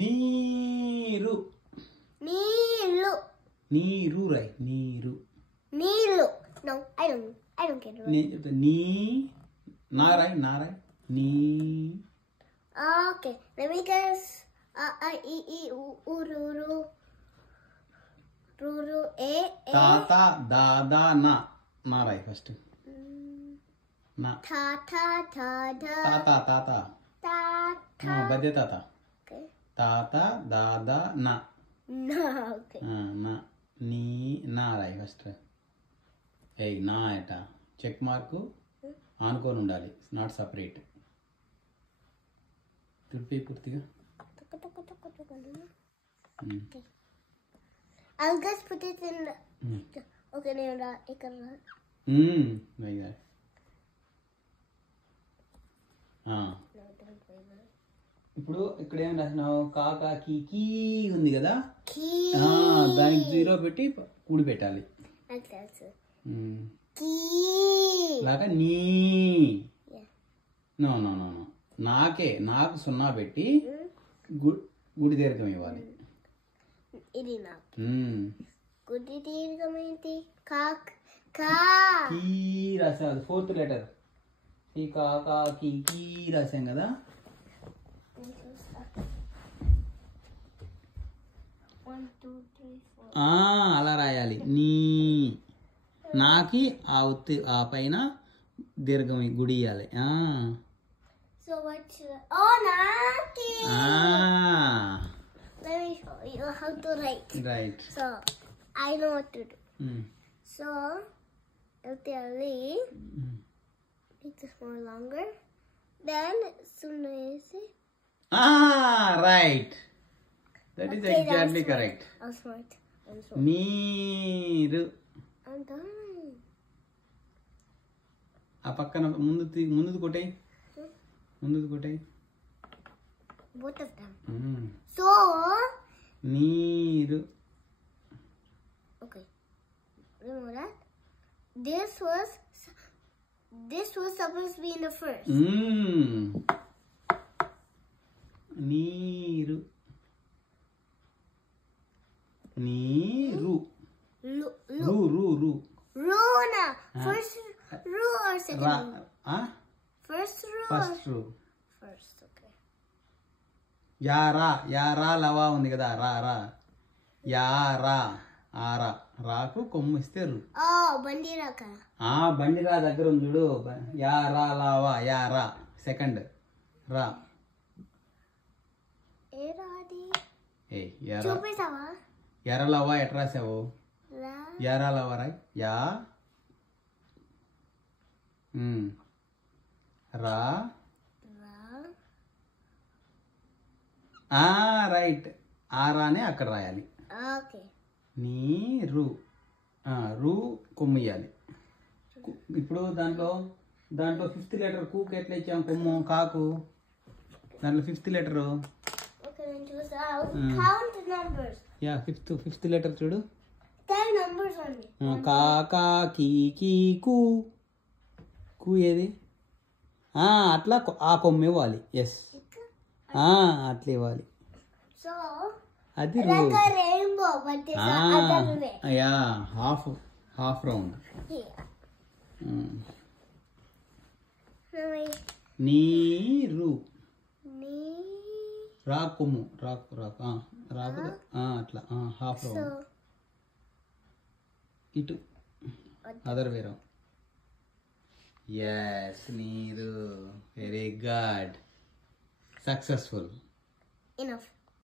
నీరు. నీళ్ళు. నీరు right. నీరు. నీళ్ళు. No, I don't get it right. నీ నా right. నా right. నీ. Okay, let me guess. E uru ruru e తాత దాదా నా. నా right first. నా. ta ta ta da తాత తాత. ta ta. బద్య తాత. Okay. తాత దాదా నా. No, okay. నా. నీ నా right first. ఏయ్ నా ఎట చెక్ మార్కు ఆనుకొని ఉండాలి, నాట్ సపరేట్. తిప్పి పూర్తిగా. Okay. I'll just put it in the... Okay, now ఇక్కడ ఇప్పుడు ఇక్కడ ఏం రాసినావు? కాకా కీ ఉంది కదా, కీ. దానికి 0 పెట్టి కూడి పెట్టాలి. లాగా నీ. నో నో నో నో, నాకు 0 పెట్టి గుడి దీర్ఘం ఇవ్వాలి. ఇది నాకు గుడి దీర్ఘం ఏంటి? కీ రాసావు, 4th లెటర్. ఈ కాకా కీ రాసాం కదా. అలా రాయాలి. నీ నాకి ఆ పైన దీర్ఘం గుడి ఇవ్వాలి. So what's Naki? Let me show you how to write. Right. So I know what to do. So literally make this more longer. Then soon as right. That is okay, exactly correct. I'm smart. నీరు. I'm done. ఆ పక్కన ముందుది కొట్టాయి, ముందుది కొట్టాయి. Both of them. So నీరు. Okay. Remember that? This was supposed to be in the first. నీరు. నీరు. రు. Runa. First ru or second? First ru. First, okay. యారా లవా ఉంది కదా, రా. యారా ఆరా, రాకు కొమ్ము ఇస్తే రు. బండిరాక. బండిరా దగ్గర ఉంది చూడు. యారా లావా, యారా సెకండ్ రా. చూపిస్తావా? ఎర్రలవ్వ ఎట్ రాసావు? ఎర్రలవ్వ రాయ్. యా రా. రైట్. ఆరానే అక్కడ రాయాలి. నీరు. రు కొమ్ము ఇయ్యాలి. ఇప్పుడు దాంట్లో 5th లెటర్ కూకు ఎట్లా ఇచ్చాం? కొమ్ము కాకు. దాంట్లో 5th letter. Count the numbers. Yeah, 5th letter చూడు. 10 numbers only. కాకా కీ కు. కు ఏది? అట్లా ఆ కొమ్ము ఇవ్వాలి. ఎస్, అట్లా ఇవ్వాలి. So అది like a rainbow, but it's other way. Yeah, half round. నీరు. రాకుము. రాకు అట్లా హాఫ్ రౌండ్. ఇటు అదర్ వే రౌండ్. ఎస్, నీరు. Very good. సక్సెస్ఫుల్. Enough.